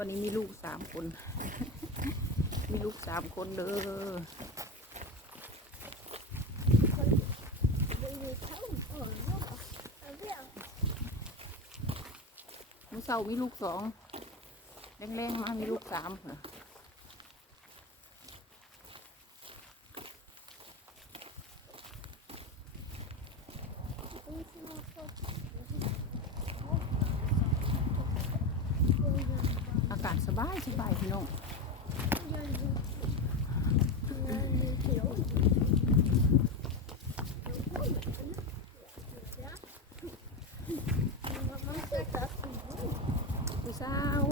วันนี้มีลูกสามคน มีลูกสามคนเด้อหมูเศร้ามีลูกสองแรงๆมามีลูกสามเหรอาศสบายสบายพี่น้องผู้สาว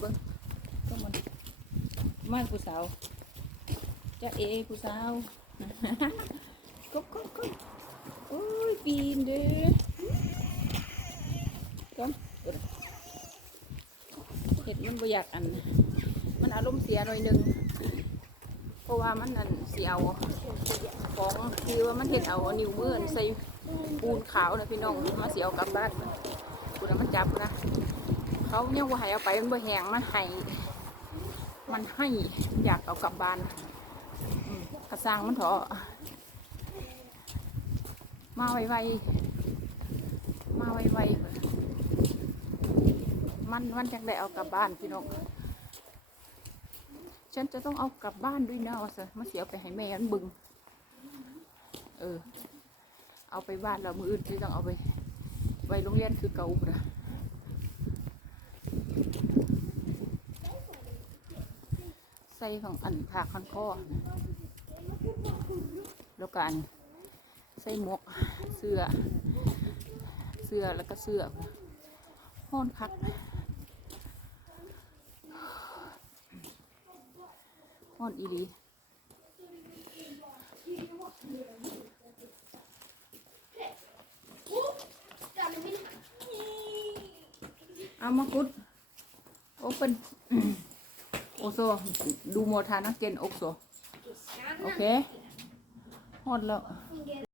เบิ้งต้องมันม่ผู้สาวจะเอผู้สาวกบกบกบโอ้ยปีนเด้อก้อน มันบ่อยากอัน มันอารมณ์เสียหน่อยนึง เพราะว่ามันนั่นเสียวของคือว่ามันเห็ดเอานิ้วมือนใส่ปูนขาวนะพี่น้องมาเสียวกลับบ้านกูนะมันจับนะเขาเนี่ยว่าให้เอาไปมันบ่แหงมันให้มันให้อยากเอากลับบ้านกระซังมันเถอะมาไวๆมาไวๆ มันมันจังได้เอากลับบ้านพี่น้องฉันจะต้องเอากลับบ้านด้วยนะว่าซะมาเสียไปให้แม่มันบึง เออ เอาไปบ้านเรามืออื่นที่ต้องเอาไปไว้โรงเรียนคือเก่านะใส่ของอันผากคันคอแล้วกันใส่หมวกเสื้อ เสื้อแล้วก็เสื้อห้อนคัก ฮ้อนอีหลีเอามากุดโอเปนโอโซดูโมทานักเจนโอโซโอเคฮอดแล้ว